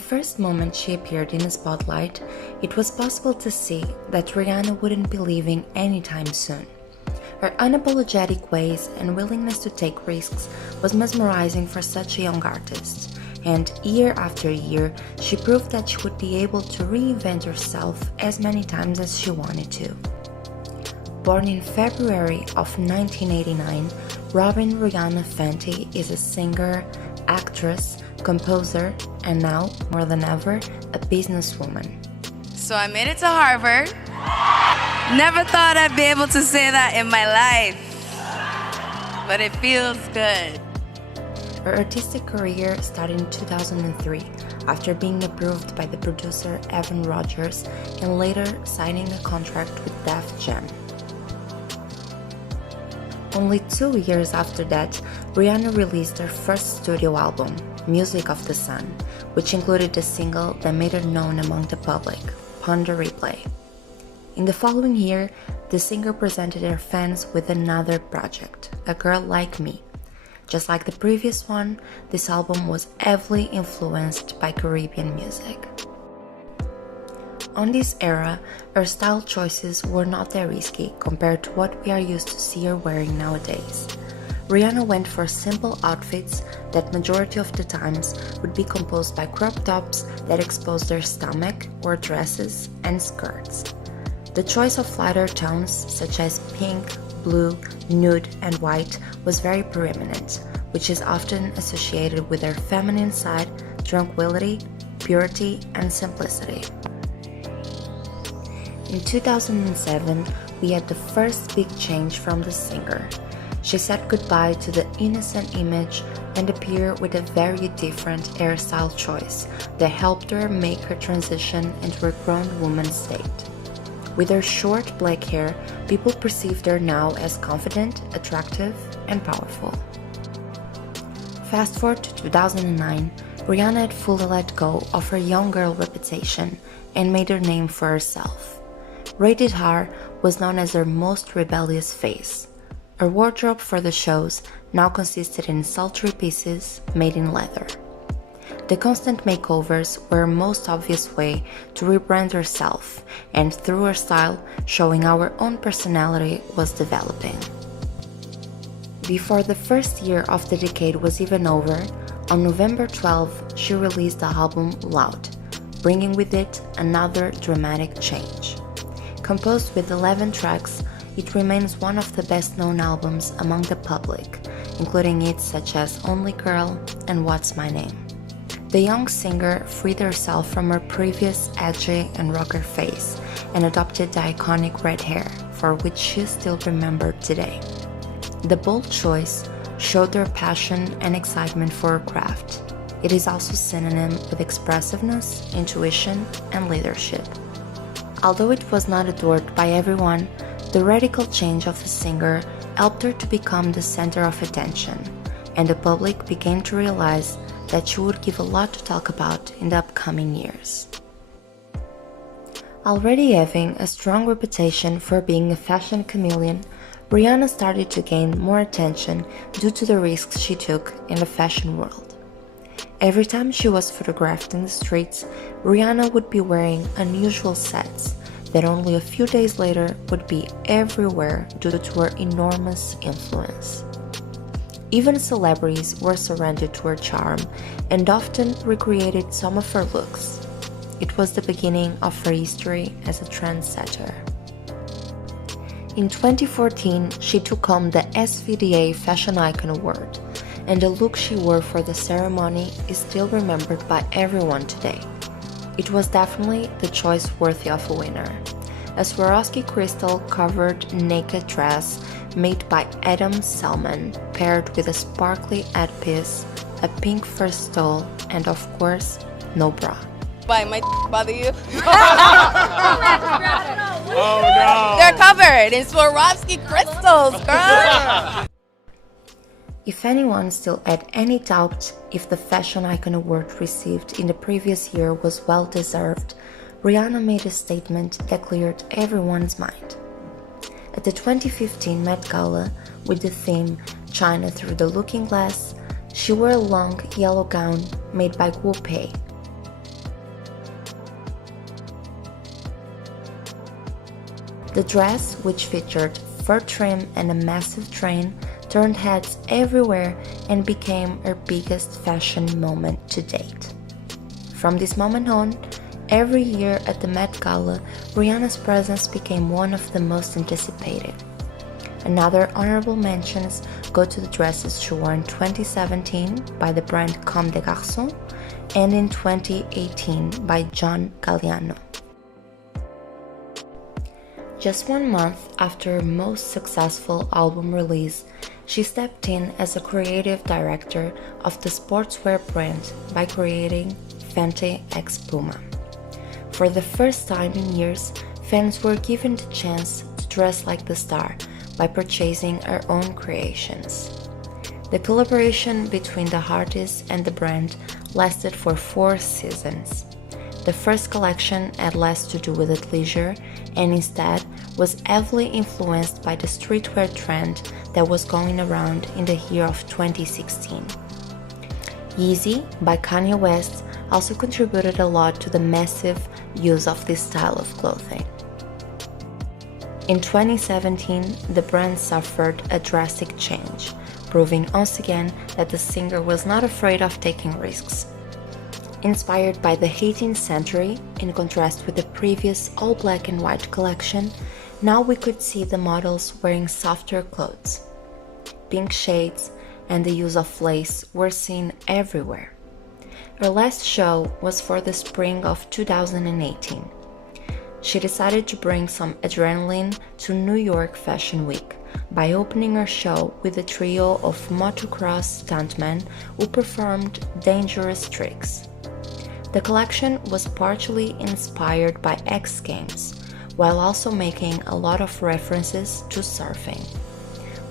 first moment she appeared in the spotlight, it was possible to see that Rihanna wouldn't be leaving anytime soon. Her unapologetic ways and willingness to take risks was mesmerizing for such a young artist, and year after year, she proved that she would be able to reinvent herself as many times as she wanted to. Born in February of 1989, Robyn Rihanna Fenty is a singer, actress, composer, and now, more than ever, a businesswoman. So I made it to Harvard. Never thought I'd be able to say that in my life, but it feels good. Her artistic career started in 2003 after being approved by the producer Evan Rogers and later signing a contract with Def Jam. Only 2 years after that, Rihanna released her first studio album, Music of the Sun, which included a single that made her known among the public, Ponder Replay. In the following year, the singer presented her fans with another project, A Girl Like Me. Just like the previous one, this album was heavily influenced by Caribbean music. On this era, her style choices were not that risky compared to what we are used to see her wearing nowadays. Rihanna went for simple outfits that majority of the times would be composed by crop tops that exposed their stomach or dresses and skirts. The choice of lighter tones such as pink, blue, nude, and white was very preeminent, which is often associated with her feminine side, tranquility, purity, and simplicity. In 2007, we had the first big change from the singer. She said goodbye to the innocent image and appeared with a very different hairstyle choice that helped her make her transition into a grown woman state. With her short black hair, people perceived her now as confident, attractive, and powerful. Fast forward to 2009, Rihanna had fully let go of her young girl reputation and made her name for herself. Rated R was known as her most rebellious phase. Her wardrobe for the shows now consisted in sultry pieces made in leather. The constant makeovers were her most obvious way to rebrand herself and through her style showing how her own personality was developing. Before the first year of the decade was even over, on November 12, she released the album Loud, bringing with it another dramatic change. Composed with 11 tracks, it remains one of the best-known albums among the public, including hits such as Only Girl and What's My Name. The young singer freed herself from her previous edgy and rocker face and adopted the iconic red hair, for which she is still remembered today. The bold choice showed her passion and excitement for her craft. It is also synonym with expressiveness, intuition, and leadership. Although it was not adored by everyone, the radical change of the singer helped her to become the center of attention, and the public began to realize that she would give a lot to talk about in the upcoming years. Already having a strong reputation for being a fashion chameleon, Rihanna started to gain more attention due to the risks she took in the fashion world. Every time she was photographed in the streets, Rihanna would be wearing unusual sets that only a few days later would be everywhere due to her enormous influence. Even celebrities were surrendered to her charm and often recreated some of her looks. It was the beginning of her history as a trendsetter. In 2014, she took home the SVDA Fashion Icon Award, and the look she wore for the ceremony is still remembered by everyone today. It was definitely the choice worthy of a winner. A Swarovski crystal covered naked dress made by Adam Selman, paired with a sparkly headpiece, a pink fur stole, and of course, no bra. Why, my bother you? Oh no! They're covered in Swarovski crystals, girl! If anyone still had any doubt if the Fashion Icon Award received in the previous year was well deserved, Rihanna made a statement that cleared everyone's mind. At the 2015 Met Gala, with the theme China Through the Looking Glass, she wore a long yellow gown made by Wu Pei. The dress, which featured fur trim and a massive train, turned heads everywhere and became her biggest fashion moment to date. From this moment on, every year at the Met Gala, Rihanna's presence became one of the most anticipated. Another honorable mentions go to the dresses she wore in 2017 by the brand Comme des Garçons and in 2018 by John Galliano. Just 1 month after her most successful album release, she stepped in as a creative director of the sportswear brand by creating Fenty x Puma. For the first time in years, fans were given the chance to dress like the star by purchasing her own creations. The collaboration between the artist and the brand lasted for 4 seasons. The first collection had less to do with athleisure and instead was heavily influenced by the streetwear trend that was going around in the year of 2016. Yeezy by Kanye West also contributed a lot to the massive use of this style of clothing. In 2017, the brand suffered a drastic change, proving once again that the singer was not afraid of taking risks. Inspired by the 18th century, in contrast with the previous all-black and white collection, now we could see the models wearing softer clothes. Pink shades and the use of lace were seen everywhere. Her last show was for the spring of 2018. She decided to bring some adrenaline to New York Fashion Week by opening her show with a trio of motocross stuntmen who performed dangerous tricks. The collection was partially inspired by X Games, while also making a lot of references to surfing.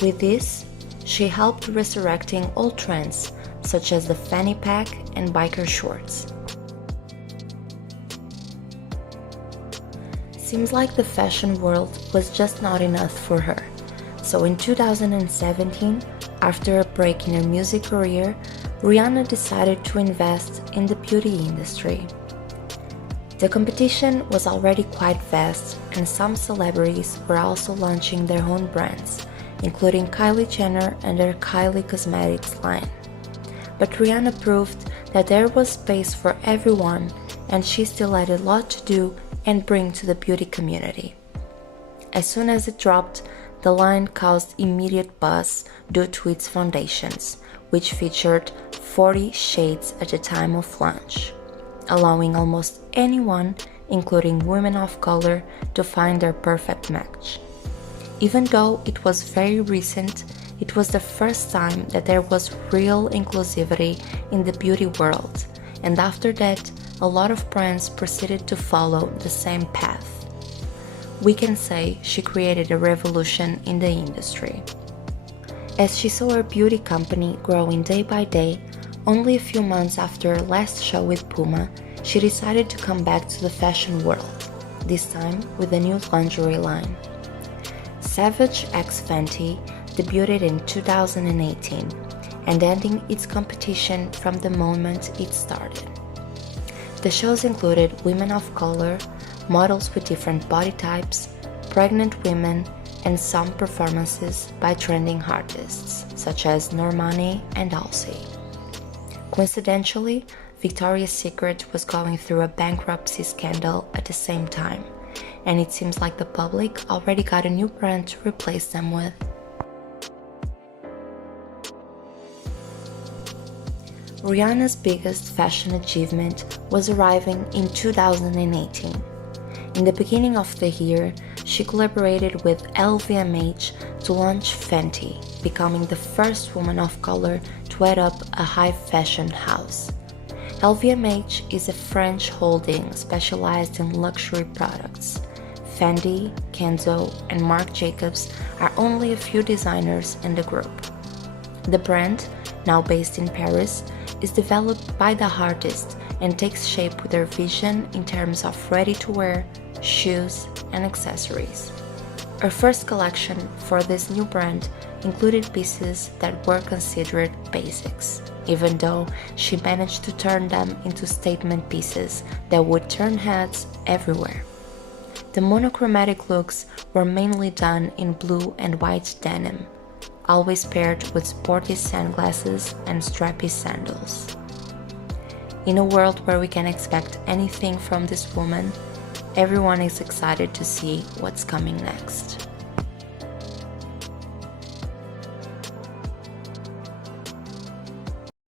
With this, she helped resurrecting old trends such as the fanny pack and biker shorts. Seems like the fashion world was just not enough for her. So in 2017, after a break in her music career, Rihanna decided to invest in the beauty industry. The competition was already quite vast, and some celebrities were also launching their own brands, including Kylie Jenner and her Kylie Cosmetics line. But Rihanna proved that there was space for everyone, and she still had a lot to do and bring to the beauty community. As soon as it dropped, the line caused immediate buzz due to its foundations, which featured 40 shades at the time of launch, allowing almost anyone, including women of color, to find their perfect match. Even though it was very recent, it was the first time that there was real inclusivity in the beauty world, and after that, a lot of brands proceeded to follow the same path. We can say she created a revolution in the industry. As she saw her beauty company growing day by day, only a few months after her last show with Puma, she decided to come back to the fashion world, this time with a new lingerie line. Savage x Fenty debuted in 2018 and ending its competition from the moment it started. The shows included women of color, models with different body types, pregnant women, and some performances by trending artists such as Normani and Halsey. Coincidentally, Victoria's Secret was going through a bankruptcy scandal at the same time, and it seems like the public already got a new brand to replace them with. Rihanna's biggest fashion achievement was arriving in 2018. In the beginning of the year, she collaborated with LVMH to launch Fenty, becoming the first woman of color to head up a high fashion house. LVMH is a French holding specialized in luxury products. Fendi, Kenzo, and Marc Jacobs are only a few designers in the group. The brand, now based in Paris, is developed by the artist and takes shape with her vision in terms of ready-to-wear, shoes, and accessories. Her first collection for this new brand included pieces that were considered basics, even though she managed to turn them into statement pieces that would turn heads everywhere. The monochromatic looks were mainly done in blue and white denim, always paired with sporty sunglasses and strappy sandals. In a world where we can expect anything from this woman, everyone is excited to see what's coming next.